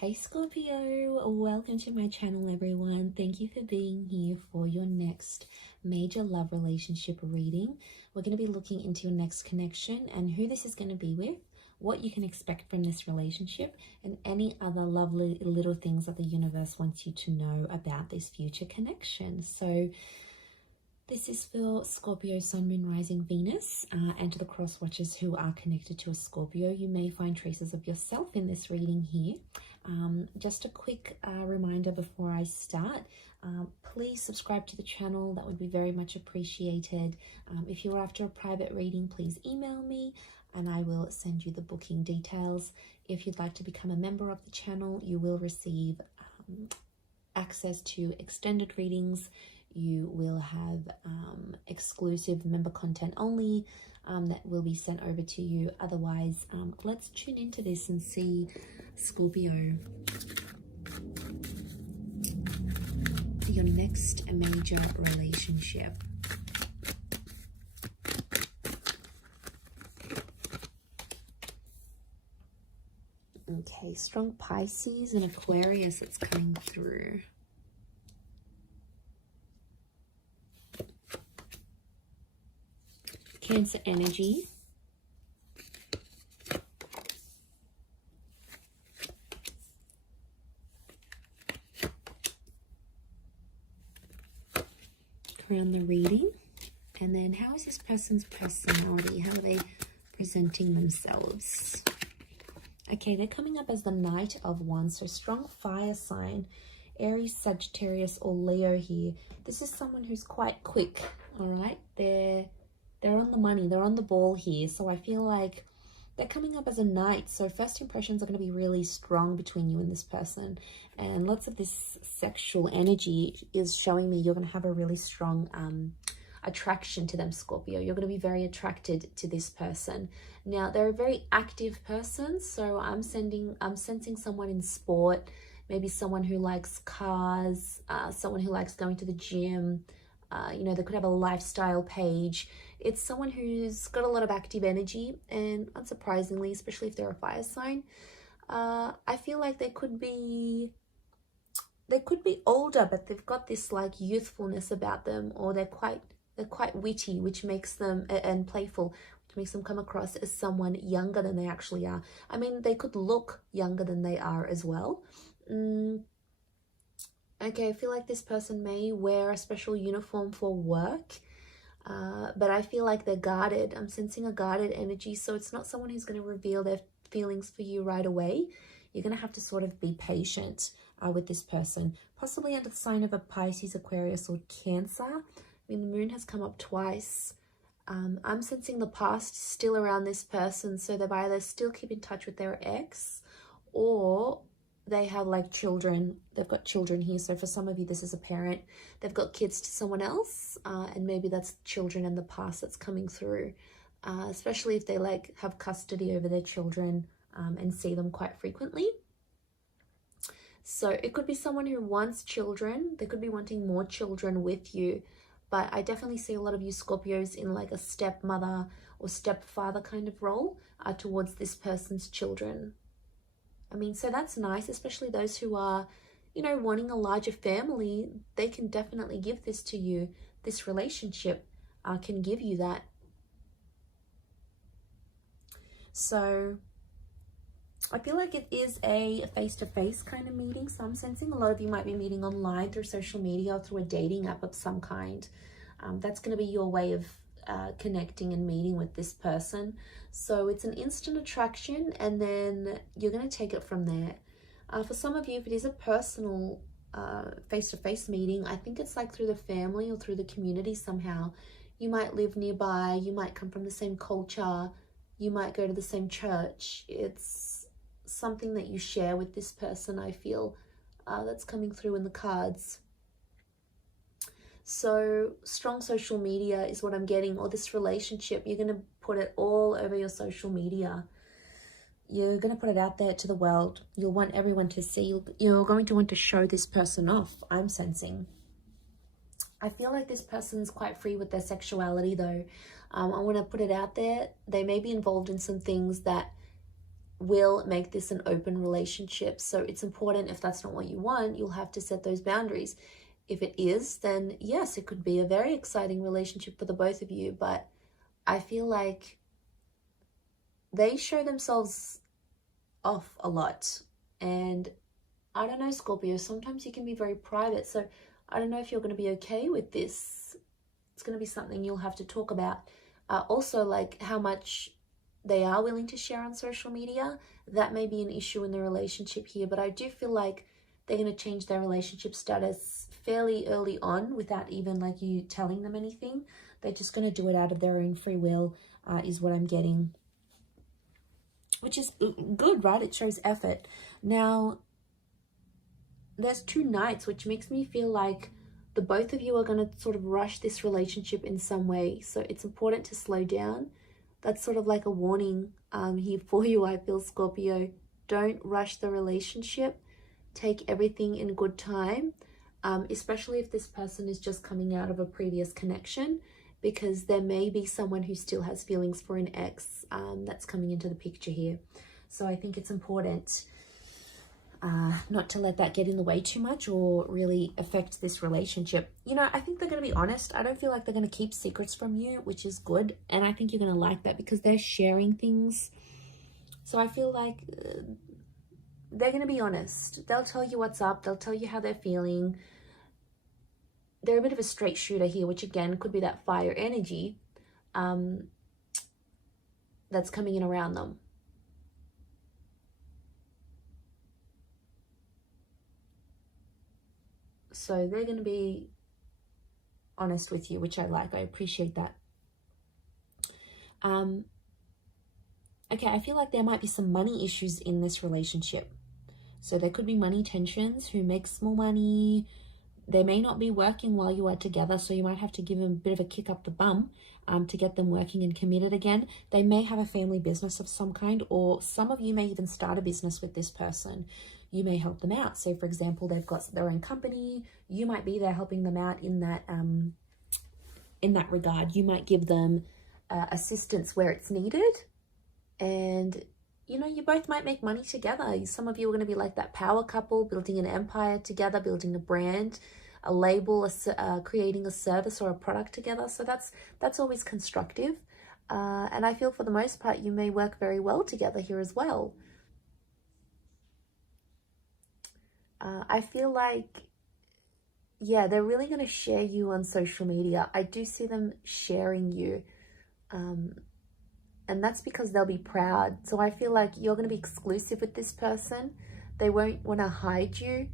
Hey Scorpio, welcome to my channel everyone. Thank you for being here for your next major love relationship reading. We're going to be looking into your next connection and who this is going to be with, what you can expect from this relationship, and any other lovely little things that the universe wants you to know about this future connection. So this is for Scorpio, Sun, Moon, Rising, Venus, and to the cross watchers who are connected to a Scorpio. You may find traces of yourself in this reading here. Just a quick reminder before I start, please subscribe to the channel. That would be very much appreciated. If you're after a private reading, please email me and I will send you the booking details. If you'd like to become a member of the channel, you will receive access to extended readings. You will have exclusive member content only that will be sent over to you. Otherwise, let's tune into this and see, Scorpio, your next major relationship. Okay, strong Pisces and Aquarius that's coming through. Cancer energy. Around the reading. And then how is this person's personality? How are they presenting themselves? Okay, they're coming up as the Knight of Wands. So strong fire sign. Aries, Sagittarius, or Leo here. This is someone who's quite quick, all right? They're on the money, they're on the ball here. So I feel like they're coming up as a knight. So first impressions are going to be really strong between you and this person. And lots of this sexual energy is showing me you're going to have a really strong attraction to them, Scorpio. You're going to be very attracted to this person. Now, they're a very active person. So I'm sensing someone in sport, maybe someone who likes cars, someone who likes going to the gym. You know, they could have a lifestyle page. It's someone who's got a lot of active energy, and unsurprisingly, especially if they're a fire sign, I feel like they could be older, but they've got this like youthfulness about them, or they're quite witty, which makes them, and playful, which makes them come across as someone younger than they actually are. I mean, they could look younger than they are as well. Okay, I feel like this person may wear a special uniform for work, but I feel like they're guarded. I'm sensing a guarded energy, so it's not someone who's going to reveal their feelings for you right away. You're going to have to sort of be patient with this person, possibly under the sign of a Pisces, Aquarius, or Cancer. I mean, the moon has come up twice. I'm sensing the past still around this person, so they've either still keep in touch with their ex, or they have like children. They've got children here. So for some of you, this is a parent. They've got kids to someone else, and maybe that's children in the past that's coming through, especially if they like have custody over their children and see them quite frequently. So it could be someone who wants children. They could be wanting more children with you, but I definitely see a lot of you Scorpios in like a stepmother or stepfather kind of role towards this person's children. I mean, so that's nice, especially those who are, you know, wanting a larger family. They can definitely give this to you. This relationship can give you that. So I feel like it is a face-to-face kind of meeting. So I'm sensing a lot of you might be meeting online through social media or through a dating app of some kind. That's going to be your way of connecting and meeting with this person. So it's an instant attraction, and then you're going to take it from there. For some of you, if it is a personal face-to-face meeting, I think it's like through the family or through the community somehow. You might live nearby, you might come from the same culture, you might go to the same church. It's something that you share with this person, I feel, that's coming through in the cards. So strong social media is what I'm getting, or this relationship, you're going to put it all over your social media. You're going to put it out there to the world. You'll want everyone to see. You're going to want to show this person off, I'm sensing. I feel like this person's quite free with their sexuality though. I want to put it out there. They may be involved in some things that will make this an open relationship. So it's important, if that's not what you want, you'll have to set those boundaries. If it is, then yes, it could be a very exciting relationship for the both of you. But I feel like they show themselves off a lot. And I don't know, Scorpio, sometimes you can be very private. So I don't know if you're going to be okay with this. It's going to be something you'll have to talk about. Also, like how much they are willing to share on social media. That may be an issue in the relationship here. But I do feel like they're going to change their relationship status fairly early on without even like you telling them anything. They're just going to do it out of their own free will, is what I'm getting. Which is good, right? It shows effort. Now, there's 2 knights, which makes me feel like the both of you are going to sort of rush this relationship in some way. So it's important to slow down. That's sort of like a warning here for you, I feel, Scorpio. Don't rush the relationship. Take everything in good time, especially if this person is just coming out of a previous connection, because there may be someone who still has feelings for an ex that's coming into the picture here. So I think it's important not to let that get in the way too much or really affect this relationship. You know, I think they're going to be honest. I don't feel like they're going to keep secrets from you, which is good. And I think you're going to like that because they're sharing things. So I feel like they're going to be honest. They'll tell you what's up. They'll tell you how they're feeling. They're a bit of a straight shooter here, which again could be that fire energy that's coming in around them. So they're going to be honest with you, which I like. I appreciate that. Okay, I feel like there might be some money issues in this relationship. So there could be money tensions. Who makes more money? They may not be working while you are together, so you might have to give them a bit of a kick up the bum to get them working and committed again. They may have a family business of some kind, or some of you may even start a business with this person. You may help them out. So, for example, they've got their own company. You might be there helping them out in that regard. You might give them assistance where it's needed, and you know, you both might make money together. Some of you are going to be like that power couple, building an empire together, building a brand, a label, creating a service or a product together. So that's always constructive. And I feel for the most part, you may work very well together here as well. I feel like, yeah, they're really going to share you on social media. I do see them sharing you. And that's because they'll be proud. So I feel like you're going to be exclusive with this person. They won't want to hide you.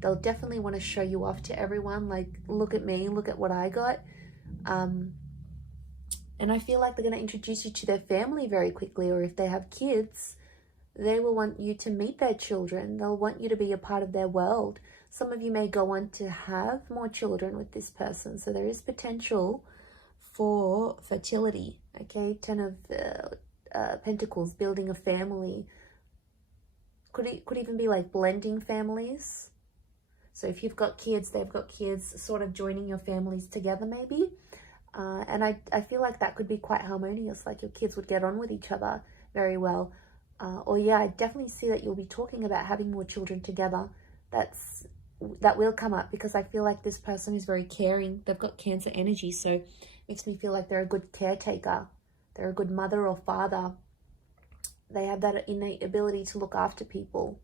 They'll definitely want to show you off to everyone. Like, look at me, look at what I got. And I feel like they're going to introduce you to their family very quickly. Or if they have kids, they will want you to meet their children. They'll want you to be a part of their world. Some of you may go on to have more children with this person. So there is potential for fertility. Okay, 10 of Pentacles, building a family. Could even be like blending families. So if you've got kids, they've got kids, sort of joining your families together maybe. And I feel like that could be quite harmonious, like your kids would get on with each other very well. Or yeah, I definitely see that you'll be talking about having more children together. That will come up because I feel like this person is very caring. They've got Cancer energy, so it makes me feel like they're a good caretaker. They're a good mother or father. They have that innate ability to look after people.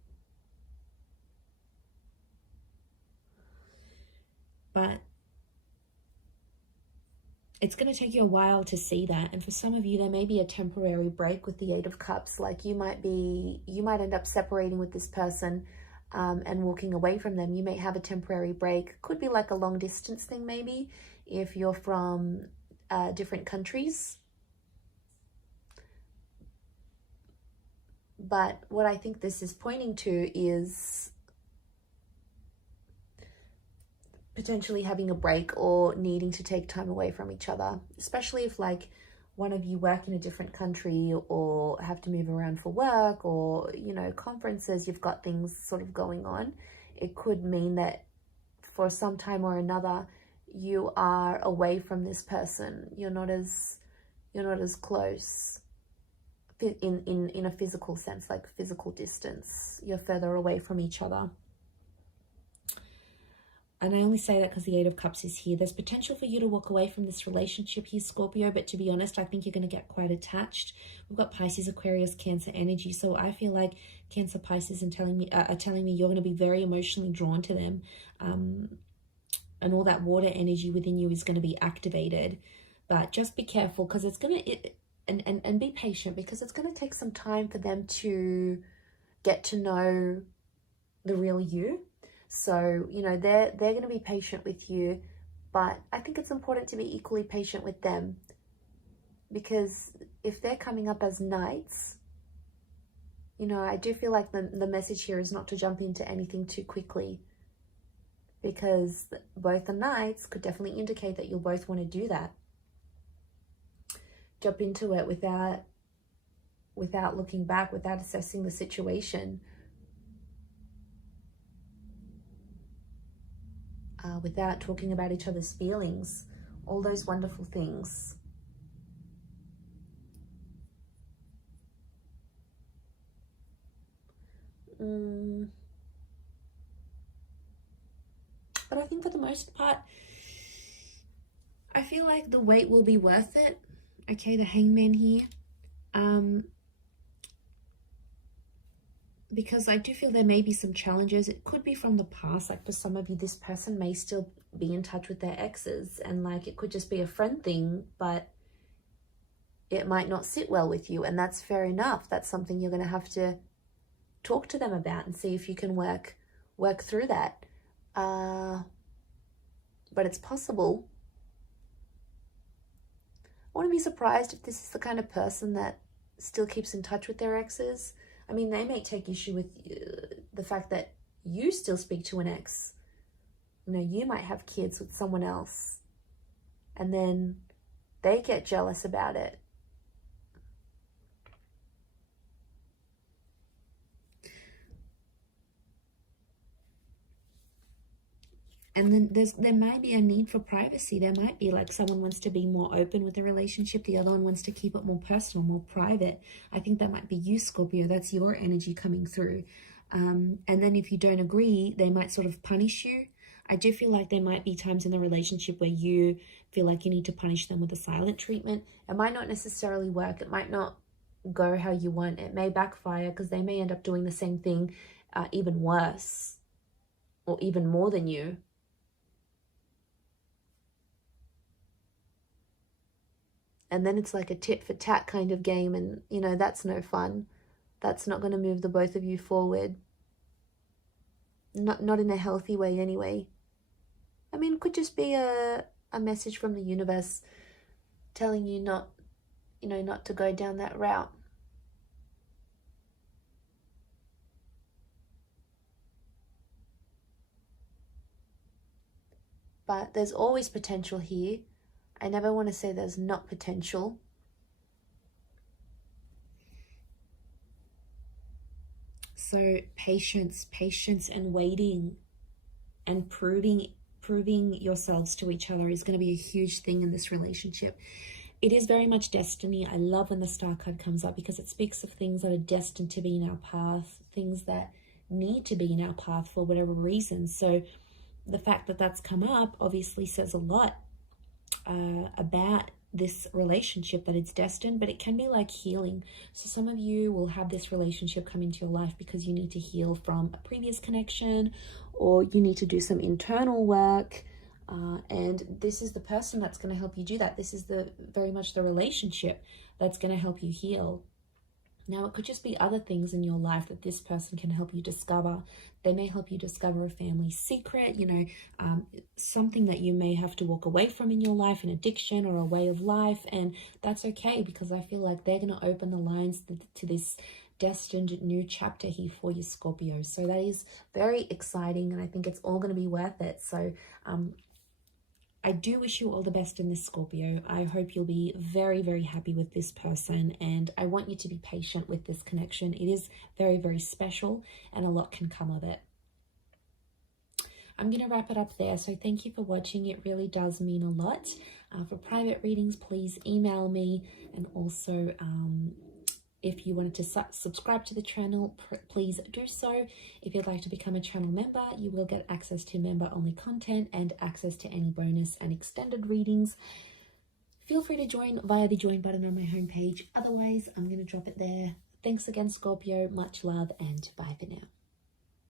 But it's going to take you a while to see that. And for some of you, there may be a temporary break with the 8 of Cups. Like you might end up separating with this person and walking away from them. You may have a temporary break. Could be like a long distance thing maybe if you're from different countries. But what I think this is pointing to is potentially having a break or needing to take time away from each other, especially if like one of you work in a different country or have to move around for work or, you know, conferences, you've got things sort of going on. It could mean that for some time or another, you are away from this person. You're not as close. in a physical sense, like physical distance. You're further away from each other. And I only say that because the Eight of Cups is here. There's potential for you to walk away from this relationship here, Scorpio, but to be honest, I think you're going to get quite attached. We've got Pisces, Aquarius, Cancer energy, so I feel like Cancer, Pisces are telling me you're going to be very emotionally drawn to them, and all that water energy within you is going to be activated. But just be careful, because it's going to... And be patient, because it's going to take some time for them to get to know the real you. So, you know, they're going to be patient with you, but I think it's important to be equally patient with them, because if they're coming up as knights, you know, I do feel like the message here is not to jump into anything too quickly, because both the knights could definitely indicate that you'll both want to do that. Jump into it without looking back, without assessing the situation. Without talking about each other's feelings, all those wonderful things. But I think for the most part, I feel like the wait will be worth it. Okay, the Hangman here. Because I do feel there may be some challenges. It could be from the past. Like for some of you, this person may still be in touch with their exes, and like it could just be a friend thing, but it might not sit well with you, and that's fair enough. That's something you're going to have to talk to them about and see if you can work through that. But it's possible. I wouldn't be surprised if this is the kind of person that still keeps in touch with their exes. I mean, they may take issue with the fact that you still speak to an ex. You know, you might have kids with someone else, and then they get jealous about it. And then there might be a need for privacy. There might be like someone wants to be more open with the relationship. The other one wants to keep it more personal, more private. I think that might be you, Scorpio. That's your energy coming through. And then if you don't agree, they might sort of punish you. I do feel like there might be times in the relationship where you feel like you need to punish them with a silent treatment. It might not necessarily work. It might not go how you want. It may backfire, because they may end up doing the same thing, even worse, or even more than you. And then it's like a tit for tat kind of game, and, you know, that's no fun. That's not going to move the both of you forward. Not in a healthy way anyway. I mean, it could just be a message from the universe telling you not to go down that route. But there's always potential here. I never want to say there's not potential. So patience and waiting and proving yourselves to each other is going to be a huge thing in this relationship. It is very much destiny. I love when the Star card comes up, because it speaks of things that are destined to be in our path, things that need to be in our path for whatever reason. So the fact that that's come up obviously says a lot about this relationship, that it's destined. But it can be like healing. So some of you will have this relationship come into your life because you need to heal from a previous connection, or you need to do some internal work, and this is the person that's going to help you do that. This is very much the relationship that's going to help you heal. Now, it could just be other things in your life that this person can help you discover. They may help you discover a family secret, something that you may have to walk away from in your life, an addiction or a way of life. And that's okay, because I feel like they're going to open the lines to this destined new chapter here for you, Scorpio. So that is very exciting, and I think it's all going to be worth it. So I do wish you all the best in this, Scorpio. I hope you'll be very, very happy with this person, and I want you to be patient with this connection. It is very, very special, and a lot can come of it. I'm going to wrap it up there. So thank you for watching. It really does mean a lot. For private readings, please email me, and also If you wanted to subscribe to the channel, please do so. If you'd like to become a channel member, you will get access to member-only content and access to any bonus and extended readings. Feel free to join via the join button on my homepage. Otherwise, I'm going to drop it there. Thanks again, Scorpio. Much love and bye for now.